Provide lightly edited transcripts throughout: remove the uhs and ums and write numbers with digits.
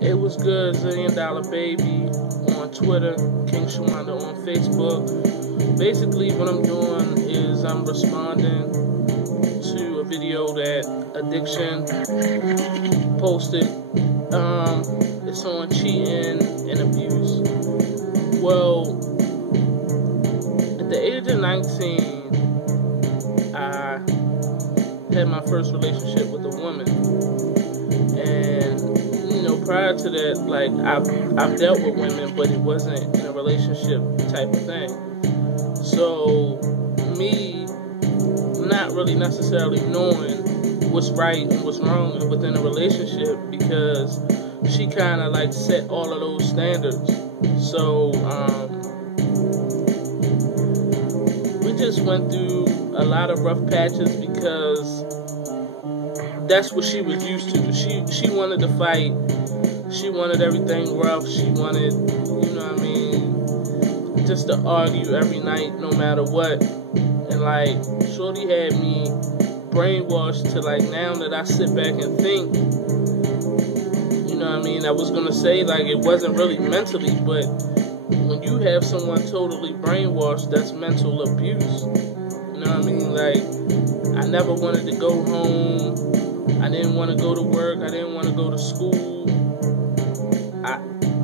It was good, $1 Zillion Baby on Twitter, King Shawanda on Facebook. Basically, what I'm doing is I'm responding to a video that Addicchun posted. It's on cheating and abuse. Well, at the age of 19, I had my first relationship with a woman, and prior to that, like I've dealt with women, but it wasn't in a relationship type of thing. So me not really necessarily knowing what's right and what's wrong within a relationship, because she kind of like set all of those standards. So we just went through a lot of rough patches, because that's what she was used to. She wanted to fight. She wanted everything rough. She wanted, just to argue every night, no matter what. And like, shorty had me brainwashed to like, now that I sit back and think, I was gonna say like it wasn't really mentally, but when you have someone totally brainwashed, that's mental abuse. Like, I never wanted to go home. I didn't want to go to work. I didn't want to go to school.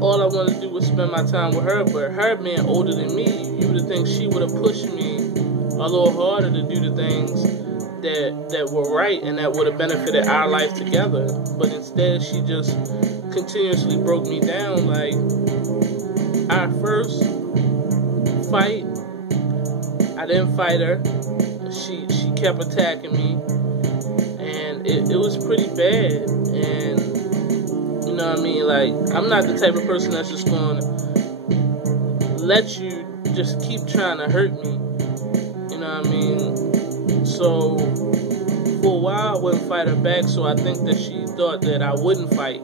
All I wanted to do was spend my time with her. But her being older than me, you would have think she would have pushed me a little harder to do the things that were right and that would have benefited our life together. But instead, she just continuously broke me down. Like, our first fight, I didn't fight her. She kept attacking me, and it was pretty bad. And like, I'm not the type of person that's just going to let you just keep trying to hurt me. So for a while I wouldn't fight her back, so I think that she thought that I wouldn't fight.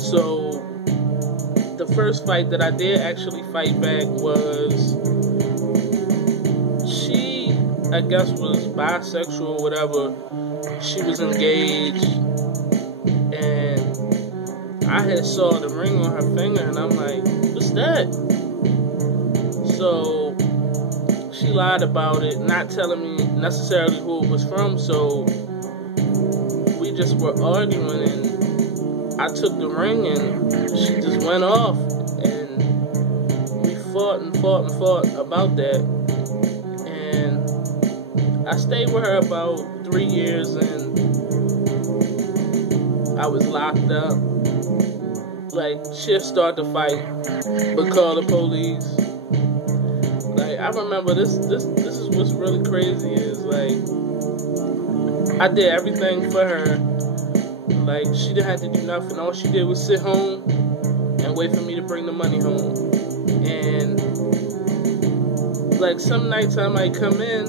So the first fight that I did actually fight back was, she, I guess, was bisexual or whatever. She was engaged, and I had saw the ring on her finger, and I'm like, what's that? So she lied about it, not telling me necessarily who it was from. So we just were arguing, and I took the ring, and she just went off, and we fought and fought and fought about that. And I stayed with her about 3 years, and I was locked up. Like, she'll start to fight, but call the police. Like, I remember this is what's really crazy is, like, I did everything for her. Like, she didn't have to do nothing. All she did was sit home and wait for me to bring the money home. And like, some nights I might come in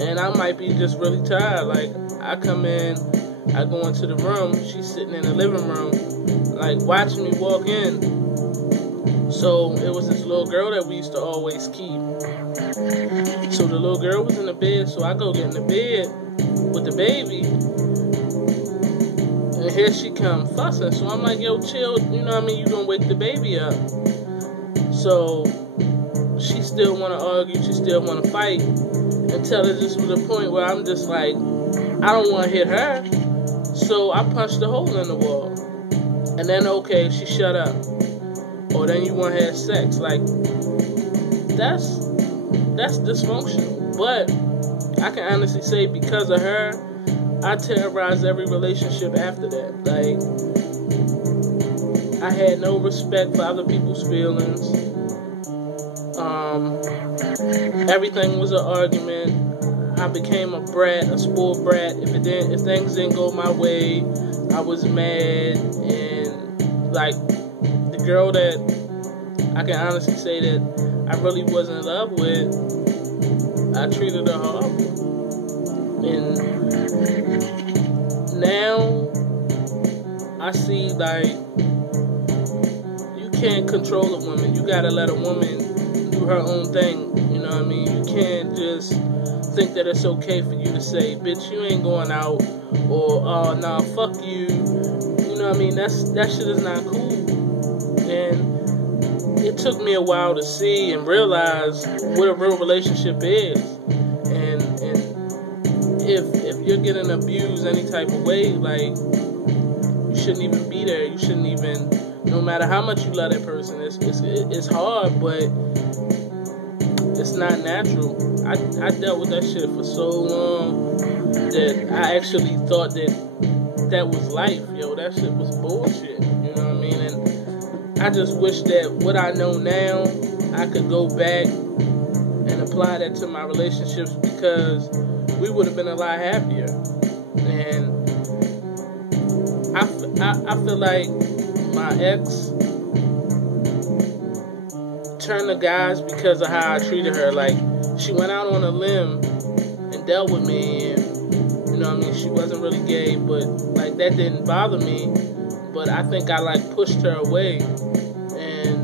and I might be just really tired. Like, I come in, I go into the room, she's sitting in the living room, like, watching me walk in. So it was this little girl that we used to always keep. So the little girl was in the bed, so I go get in the bed with the baby, and here she come fussing. So I'm like, yo, chill, you gonna wake the baby up. So she still wanna argue, she still wanna fight, until it just was a point where I'm just like, I don't wanna hit her. So I punched a hole in the wall. And then, okay, she shut up. Or then you want to have sex. Like, that's dysfunctional. But I can honestly say, because of her, I terrorized every relationship after that. Like, I had no respect for other people's feelings. Everything was an argument. I became a brat, a spoiled brat. If things didn't go my way, I was mad. And like, the girl that I can honestly say that I really wasn't in love with, I treated her horrible. And now I see, like, you can't control a woman. You gotta let a woman do her own thing. You can't just think that it's okay for you to say, bitch, you ain't going out, or, oh, nah, fuck you. you know what I mean? That shit is not cool. And it took me a while to see and realize what a real relationship is. And if you're getting abused any type of way, like, you shouldn't even be there. You shouldn't even, no matter how much you love that person, it's hard, but it's not natural. I dealt with that shit for so long that I actually thought that was life. Yo, that shit was bullshit. You know what I mean? And I just wish that what I know now, I could go back and apply that to my relationships, because we would have been a lot happier. And I feel like my ex turned to guys because of how I treated her. Like, she went out on a limb and dealt with me, and, you know what I mean, she wasn't really gay, but, like, that didn't bother me. But I think I, like, pushed her away, and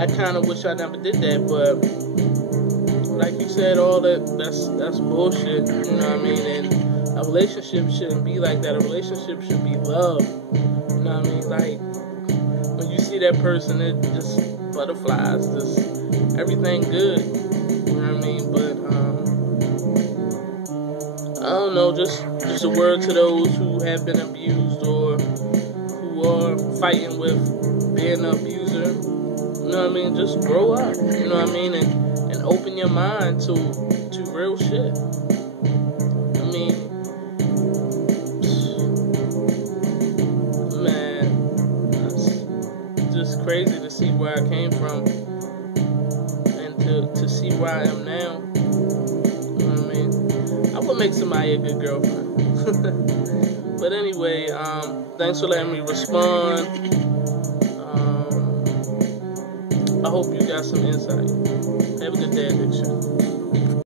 I kind of wish I never did that. But like you said, all that's bullshit. You know what I mean? And a relationship shouldn't be like that. A relationship should be love. You know what I mean? Like, when you see that person, it just butterflies, just everything good. You know what I mean? But I don't know, just a word to those who have been abused or who are fighting with being an abuser. You know what I mean? Just grow up. You know what I mean? And open your mind to real shit. I mean, man, that's just crazy to see where I came from and to see where I am now. You know what I mean? I would make somebody a good girlfriend. But anyway, thanks for letting me respond. I hope you got some insight. Have a good day, Addicchun.